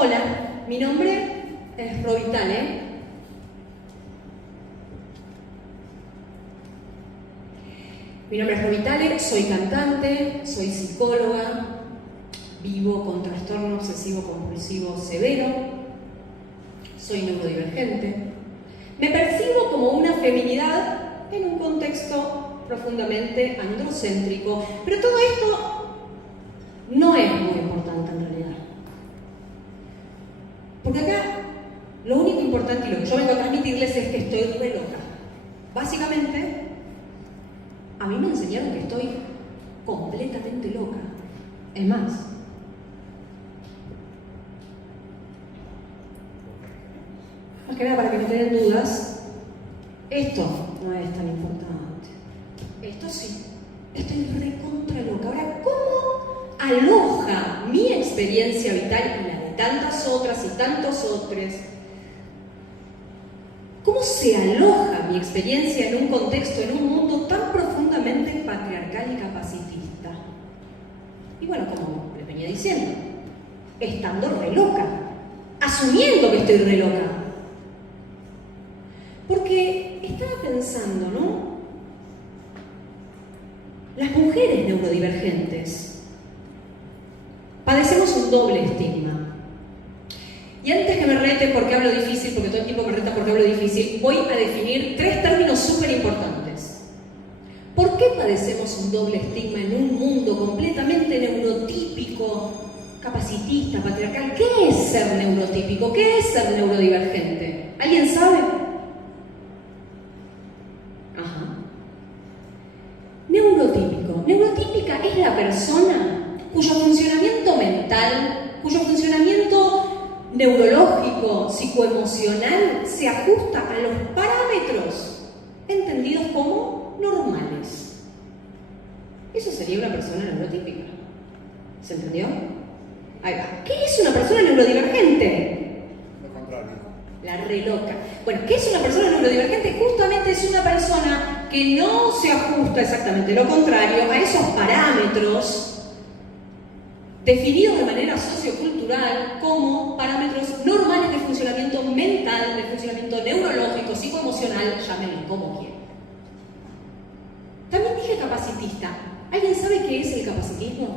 Hola, mi nombre es Robitale. Mi nombre es Robitale, soy cantante, soy psicóloga, vivo con trastorno obsesivo compulsivo severo, soy neurodivergente. Me percibo como una feminidad en un contexto profundamente androcéntrico, pero todo esto no es muy importante en realidad. Porque acá lo único importante y lo que yo vengo a transmitirles es que estoy re loca. Básicamente, a mí me enseñaron que estoy completamente loca. Es más, que nada para que no tengan dudas, esto no es tan importante. Esto sí, estoy recontra loca. Ahora, ¿cómo aloja mi experiencia vital y la de tantas otras y tantos otros? ¿Cómo se aloja mi experiencia en un contexto, en un mundo tan profundamente patriarcal y capacitista? Y bueno, como les venía diciendo, estando re loca, asumiendo que estoy re loca. Porque estaba pensando, ¿no? Las mujeres neurodivergentes padecemos un doble estigma. Y antes que me rete porque hablo difícil, porque todo el tiempo me reta porque hablo difícil, voy a definir 3 términos súper importantes. ¿Por qué padecemos un doble estigma en un mundo completamente neurotípico, capacitista, patriarcal? ¿Qué es ser neurotípico? ¿Qué es ser neurodivergente? ¿Alguien sabe? Neurotípico. Neurotípica es la persona cuyo funcionamiento mental, cuyo funcionamiento neurológico, psicoemocional, se ajusta a los parámetros entendidos como normales. Eso sería una persona neurotípica. ¿Se entendió? Ahí va. ¿Qué es una persona neurodivergente? Lo contrario. La re loca. Bueno, ¿qué es una persona neurodivergente? Justamente es una persona que no se ajusta exactamente lo contrario a esos parámetros definidos de manera sociocultural como parámetros normales de funcionamiento mental, de funcionamiento neurológico, psicoemocional, llámenlo como quieran. También dije capacitista. ¿Alguien sabe qué es el capacitismo?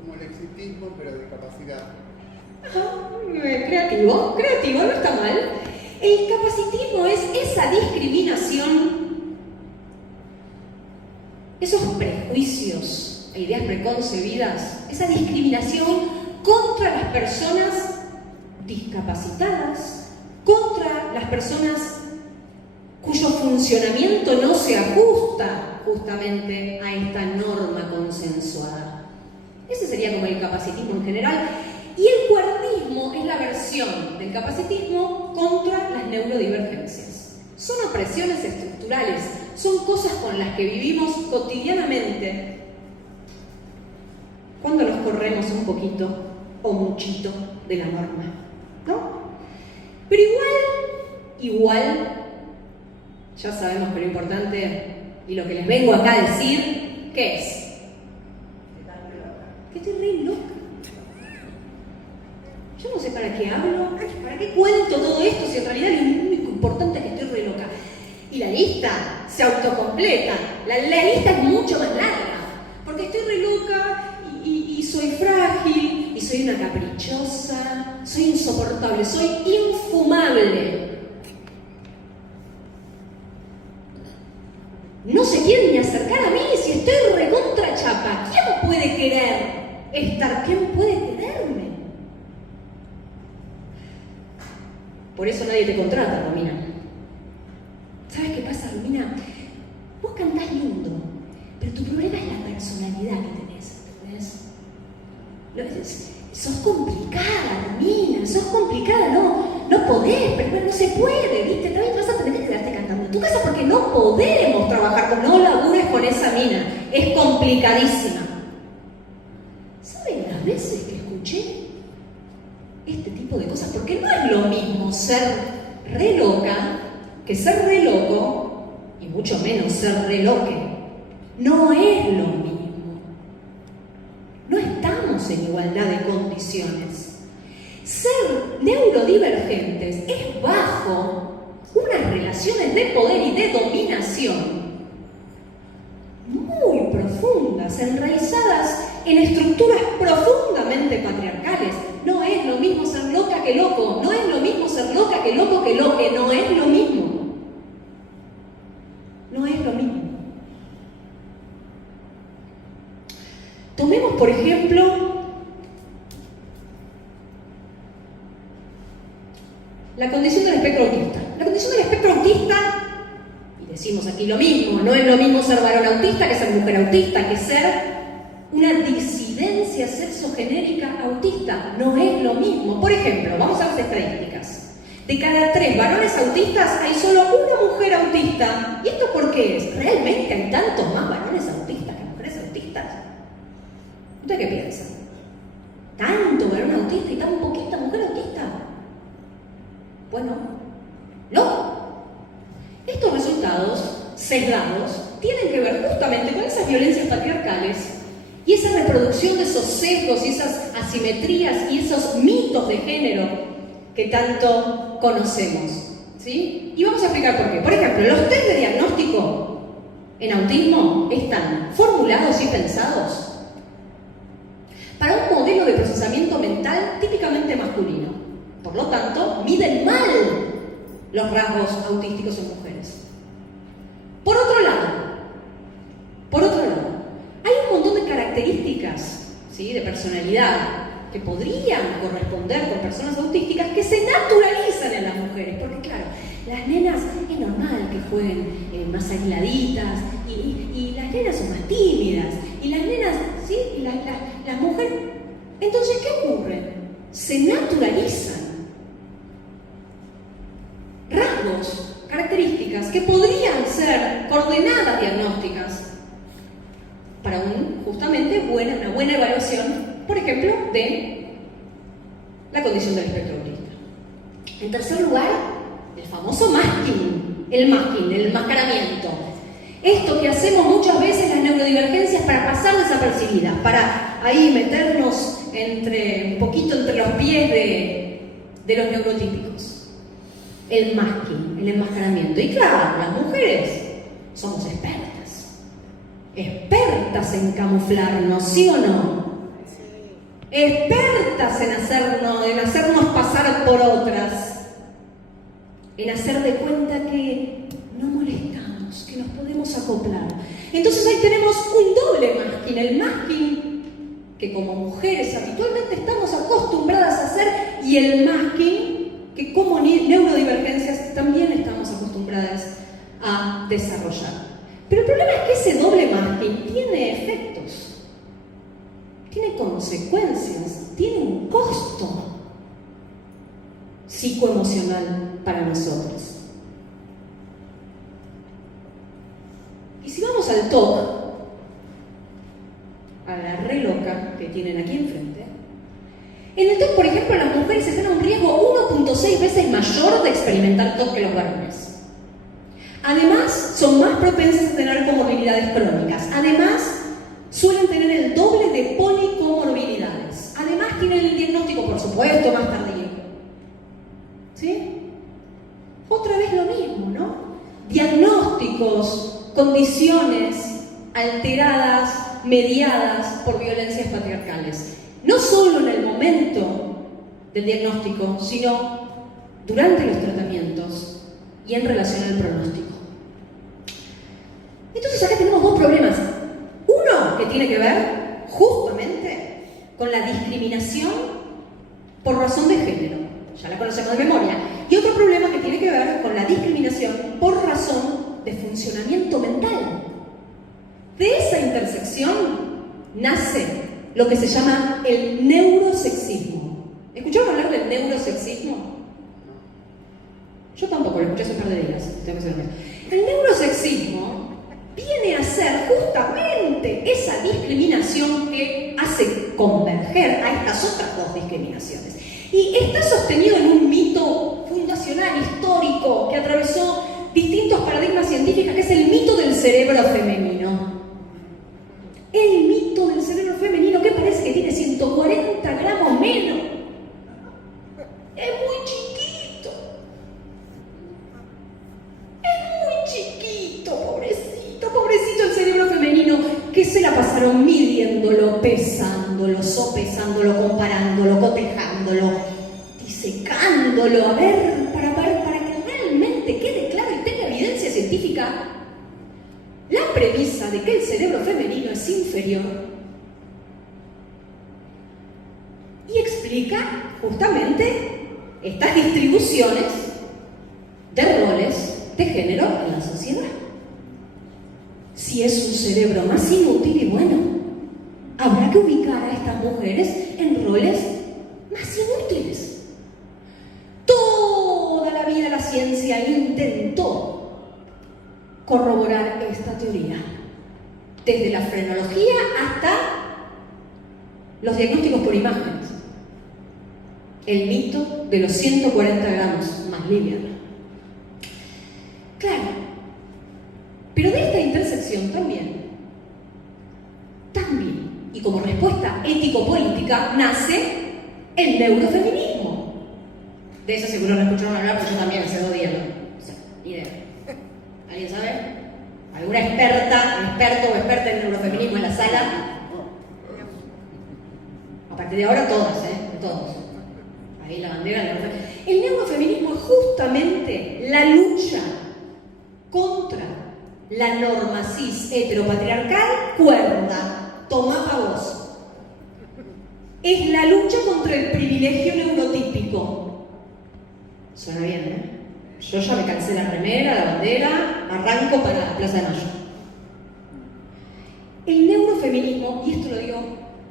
Como el exitismo, pero de capacidad. Ajá, creativo, no está mal. El capacitismo es esa discriminación, esos prejuicios e ideas preconcebidas, esa discriminación contra las personas discapacitadas, contra las personas cuyo funcionamiento no se ajusta justamente a esta norma consensuada. Ese sería como el capacitismo en general. Y el cuernismo es la versión del capacitismo contra las neurodivergencias. Son opresiones estructurales, son cosas con las que vivimos cotidianamente cuando nos corremos un poquito o muchito de la norma, ¿no? Pero igual, ya sabemos que lo importante y lo que les vengo acá a decir, ¿qué es? Que estoy re loca. Yo no sé para qué hablo, para qué cuento todo esto, si en realidad lo único importante es que estoy re loca. Y la lista se autocompleta, la lista es mucho más larga, porque estoy re loca y soy frágil, y soy una caprichosa, soy insoportable, soy infumable. No se quieren ni acercar a mí si estoy recontra chapa. ¿Quién puede querer estar? ¿Quién puede quererme? Por eso nadie te contrata, Romina. ¿Sabes qué pasa, Romina? Vos cantás lindo, pero tu problema es la personalidad que tenés, ¿entendés? Sos complicada, Romina, sos complicada, no podés, pero no se puede, ¿viste? También vas a tener que quedarte cantando en tu casa porque no podemos trabajar, no labures con esa mina, es complicadísima. ¿Saben las veces que escuché este tipo de cosas? Porque no es lo mismo ser re loca que ser re loco, y mucho menos ser re loque. No es lo mismo. No estamos en igualdad de condiciones. ser neurodivergentes es bajo unas relaciones de poder y de dominación muy profundas, enraizadas en estructuras profundamente patriarcales. No es lo mismo ser loca que loco, no es lo mismo ser loca que loco que loque, no es lo mismo. No es lo mismo. Tomemos, por ejemplo, la condición del espectro autista. La condición del espectro autista, y decimos aquí lo mismo, no es lo mismo ser varón autista que ser mujer autista, que ser una disidencia sexogenérica autista. No es lo mismo. Por ejemplo, vamos a las estadísticas. De cada 3 varones autistas hay solo una mujer autista. ¿Y esto por qué es? ¿Realmente hay tantos más varones autistas que mujeres autistas? ¿Ustedes qué piensan? ¿Tanto varón autista y tan poquita mujer autista? Bueno, no. Estos resultados sesgados tienen que ver justamente con esas violencias patriarcales y esa reproducción de esos sesgos y esas asimetrías y esos mitos de género que tanto conocemos, ¿sí? Y vamos a explicar por qué. Por ejemplo, los test de diagnóstico en autismo están formulados y pensados para un modelo de procesamiento mental típicamente masculino. Por lo tanto, miden mal los rasgos autísticos en mujeres. Por otro lado, hay un montón de características, ¿sí?, de personalidad que podrían corresponder con personas autísticas que se naturalizan en las mujeres. Porque claro, las nenas es normal que jueguen más aisladitas y las nenas son más tímidas y las nenas, ¿sí?, y las mujeres. Entonces, ¿qué ocurre? Se naturalizan rasgos, características que podrían ser coordenadas diagnósticas para justamente una buena evaluación, por ejemplo, de la condición del espectro autista. En tercer lugar, el famoso masking, el enmascaramiento. Esto que hacemos muchas veces las neurodivergencias para pasar desapercibidas, para ahí meternos un poquito entre los pies de los neurotípicos. El masking, el enmascaramiento. Y claro, las mujeres somos expertas en camuflarnos, ¿sí o no? Expertas en hacernos pasar por otras, en hacer de cuenta que no molestamos, que nos podemos acoplar. Entonces ahí tenemos un doble masking, el masking que como mujeres habitualmente estamos acostumbradas a hacer y el masking que como neurodivergencias también estamos acostumbradas a desarrollar. Pero el problema es que ese doble masking tiene efectos, tiene consecuencias, tiene un costo psicoemocional para nosotros. Y si vamos al TOC, a la re loca que tienen aquí enfrente, en el TOC, por ejemplo, las mujeres están a un riesgo 1.6 veces mayor de experimentar TOC que los varones. Además, son más propensas a tener comorbilidades crónicas. Además, suelen tener el doble de policomorbilidades. Además, tienen el diagnóstico, por supuesto, más tardío. ¿Sí? Otra vez lo mismo, ¿no? Diagnósticos, condiciones alteradas, mediadas por violencias patriarcales. No solo en el momento del diagnóstico, sino durante los tratamientos y en relación al pronóstico. Entonces acá tenemos dos problemas. Uno que tiene que ver justamente con la discriminación por razón de género, ya la conocemos de memoria, y otro problema que tiene que ver con la discriminación por razón de funcionamiento mental. De esa intersección nace lo que se llama el neurosexismo. ¿Escucharon hablar del neurosexismo? Yo tampoco, lo escuché hace un par de días, tengo que ser honesta. El neurosexismo viene a ser justamente esa discriminación que hace converger a estas otras dos discriminaciones. Y está sostenido en un mito fundacional, histórico, que atravesó distintos paradigmas científicos, que es el mito del cerebro femenino. El mito del cerebro femenino, que parece que tiene 140 gramos menos. sopesándolo, comparándolo, cotejándolo, disecándolo, a ver, para que realmente quede claro y tenga evidencia científica la premisa de que el cerebro femenino es inferior, y explica justamente estas distribuciones de roles de género en la sociedad. Si es un cerebro más inútil y bueno, habrá que ubicar a estas mujeres en roles más inútiles. Toda la vida la ciencia intentó corroborar esta teoría, desde la frenología hasta los diagnósticos por imágenes. El mito de los 140 gramos más liviano. Claro, pero de esta intersección también, y como respuesta ético-política, nace el neurofeminismo. De eso seguro lo escucharon hablar, porque yo también hace 2 días, ¿no? O sea, ni idea. ¿Alguien sabe? ¿Alguna experto o experta en neurofeminismo en la sala? A partir de ahora todas, todos. Ahí la bandera del neurofeminismo. El neurofeminismo es justamente la lucha contra la norma cis heteropatriarcal cuerda. Toma pa' vos. Es la lucha contra el privilegio neurotípico. Suena bien, ¿eh? Yo ya me cansé la remera, la bandera, arranco para la Plaza de Mayo. El neurofeminismo, y esto lo digo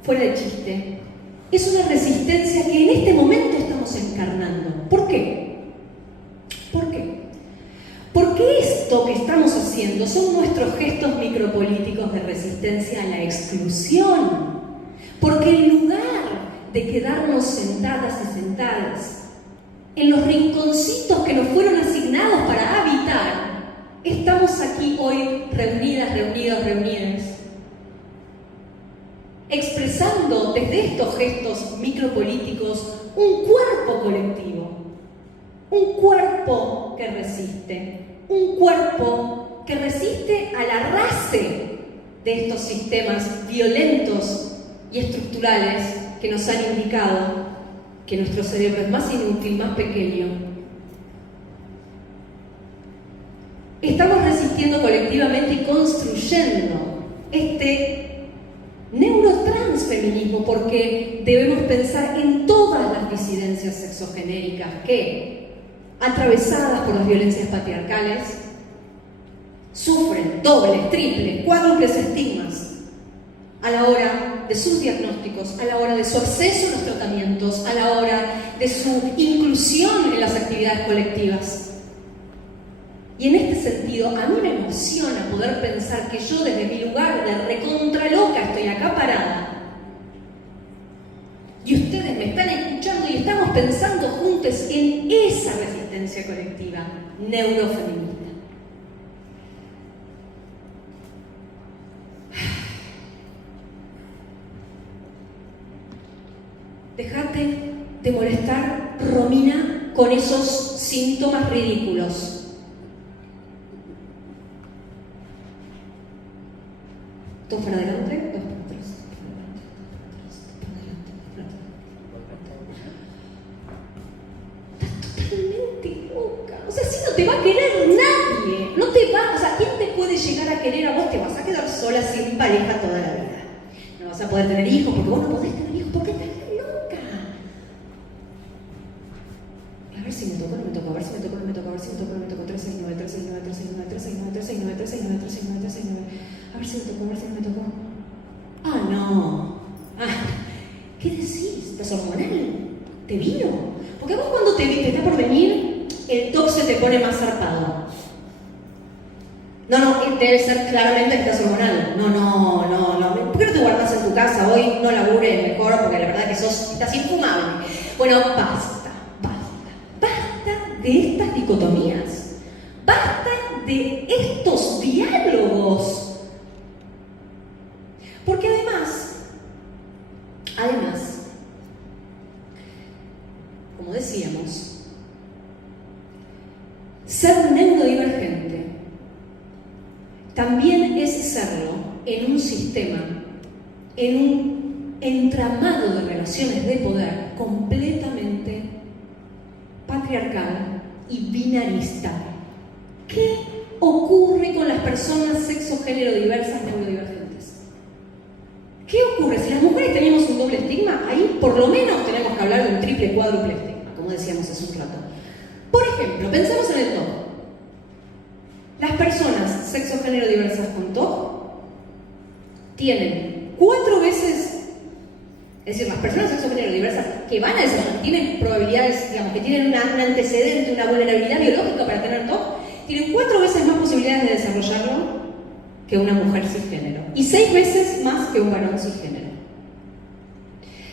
fuera de chiste, es una resistencia que en este momento estamos encarnando. ¿Por qué? ¿Por qué? Porque esto que estamos haciendo son nuestros gestos micropolíticos de resistencia a la exclusión. Porque en lugar de quedarnos sentadas y sentadas en los rinconcitos que nos fueron asignados para habitar, estamos aquí hoy reunidas, expresando desde estos gestos micropolíticos un cuerpo colectivo, un cuerpo que resiste, un cuerpo que resiste al arrase de estos sistemas violentos y estructurales que nos han indicado que nuestro cerebro es más inútil, más pequeño. Estamos resistiendo colectivamente y construyendo este neurotransfeminismo, porque debemos pensar en todas las disidencias sexogenéricas que, atravesadas por las violencias patriarcales, sufren dobles, triples, cuádruples estigmas a la hora de sus diagnósticos, a la hora de su acceso a los tratamientos, a la hora de su inclusión en las actividades colectivas. Y en este sentido, a mí me emociona poder pensar que yo desde mi lugar de recontraloca estoy acá parada y ustedes me están escuchando y estamos pensando juntos en esa resistencia colectiva neurofeminista. Dejate de molestar, Romina, con esos síntomas ridículos. Dos para adelante, dos para atrás. Estás totalmente loca. O sea, si no te va a querer nadie. No te va, o sea, ¿quién te puede llegar a querer a vos? Te vas a quedar sola sin pareja toda la vida. No vas a poder tener hijos porque vos no podés tener hijos porque estás loca. A ver si me tocó, no me tocó, a ver si me tocó, no me tocó, a ver si me tocó, no me tocó. 369, 369, 369, 369, 369, 369, 369. A ver si me tocó, a ver si me tocó. Ah, no. Ah, ¿qué decís? ¿Estás hormonal? ¿Te vino? Porque vos cuando te está por venir, el TOC se te pone más zarpado. No, debe ser claramente que estás hormonal. No. ¿Por qué no te guardas en tu casa hoy? No labures mejor, porque la verdad que estás infumable. Bueno, basta de estas dicotomías. Basta de estos diálogos. Porque además, como decíamos, ser neurodivergente también es serlo en un sistema, en un entramado de relaciones de poder completamente patriarcal y binarista. ¿Qué ocurre con las personas sexo-género diversas neurodivergentes? ¿Qué ocurre? Si las mujeres tenemos un doble estigma, ahí por lo menos tenemos que hablar de un triple, cuádruple estigma, como decíamos hace un rato. Por ejemplo, pensemos en el TOC. Las personas sexo-género diversas con TOC tienen 4 veces, es decir, las personas sexo-género diversas que van a desarrollar, tienen probabilidades, digamos, que tienen un antecedente, una vulnerabilidad biológica para tener TOC, tienen 4 veces más posibilidades de desarrollarlo que una mujer cisgénero y 6 veces más que un varón cisgénero.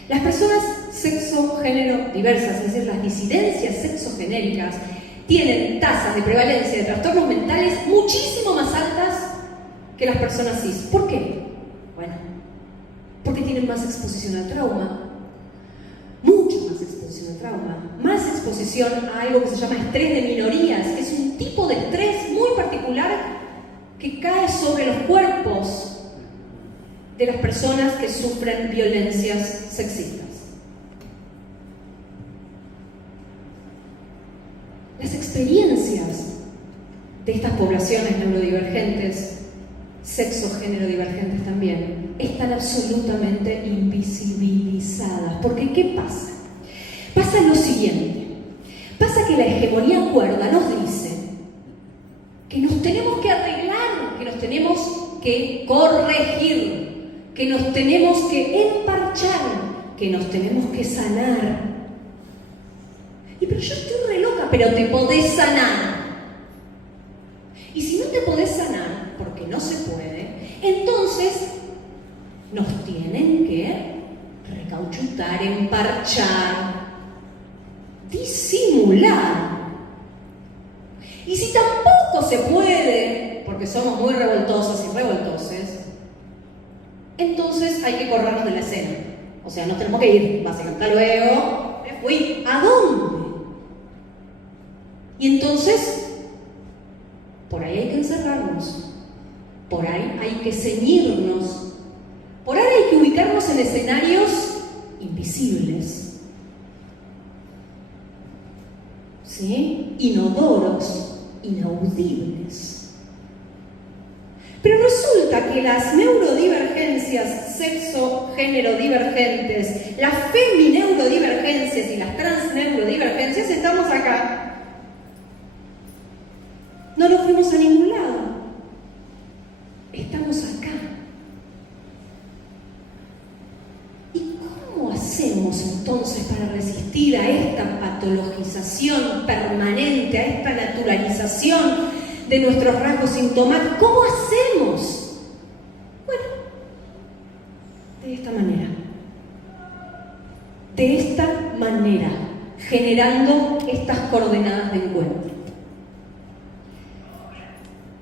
Las personas sexo-género diversas, es decir, las disidencias sexogenéricas, tienen tasas de prevalencia de trastornos mentales muchísimo más altas que las personas cis. ¿Por qué? Bueno, porque tienen más exposición al trauma, mucho más exposición al trauma, más exposición a algo que se llama estrés de minorías, que es un tipo de estrés muy particular que cae sobre los cuerpos de las personas que sufren violencias sexistas. Las experiencias de estas poblaciones neurodivergentes, sexo-género divergentes también, están absolutamente invisibilizadas. Porque ¿qué pasa? Pasa lo siguiente. Pasa que la hegemonía cuerda nos dice que nos tenemos que arreglar, que nos tenemos que corregir, que nos tenemos que emparchar, que nos tenemos que sanar. Y pero yo estoy re loca, pero te podés sanar. Y si no te podés sanar, porque no se puede, entonces nos tienen que recauchutar, emparchar, disimular. Y si tampoco se puede, porque somos muy revoltosas y revoltoses, entonces hay que corrernos de la escena. O sea, nos tenemos que ir, básicamente. Hasta luego, me fui. ¿A dónde? Y entonces, por ahí hay que encerrarnos, por ahí hay que ceñirnos, por ahí hay que ubicarnos en escenarios invisibles, ¿sí? Inodoros, inaudibles. Pero resulta que las neurodivergencias sexo-género divergentes, las femineurodivergencias y las transneurodivergencias estamos acá. No nos fuimos a ningún lado. Estamos acá. ¿Y cómo hacemos entonces para resistir a esta patologización permanente, a esta naturalización de nuestros rasgos sintomáticos? ¿Cómo hacemos? Bueno, de esta manera. De esta manera, generando estas coordenadas de encuentro.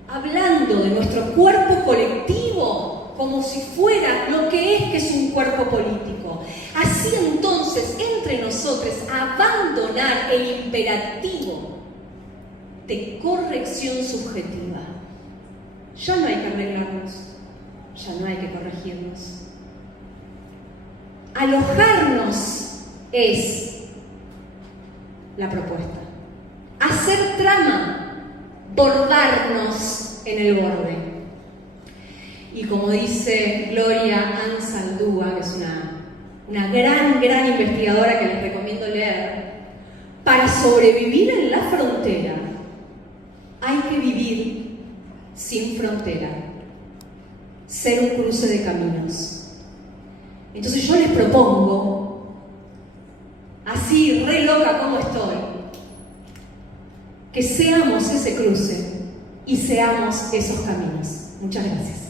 Hablando de nuestro cuerpo colectivo como si fuera lo que es un cuerpo político. Así entonces, entre nosotros, abandonar el imperativo de corrección subjetiva. Ya no hay que arreglarnos, ya no hay que corregirnos. Alojarnos es la propuesta. Hacer trama, bordarnos en el borde. Y como dice Gloria Anzaldúa, que es una gran investigadora que les recomiendo leer, para sobrevivir en la frontera hay que vivir sin frontera, ser un cruce de caminos. Entonces yo les propongo, así re loca como estoy, que seamos ese cruce y seamos esos caminos. Muchas gracias.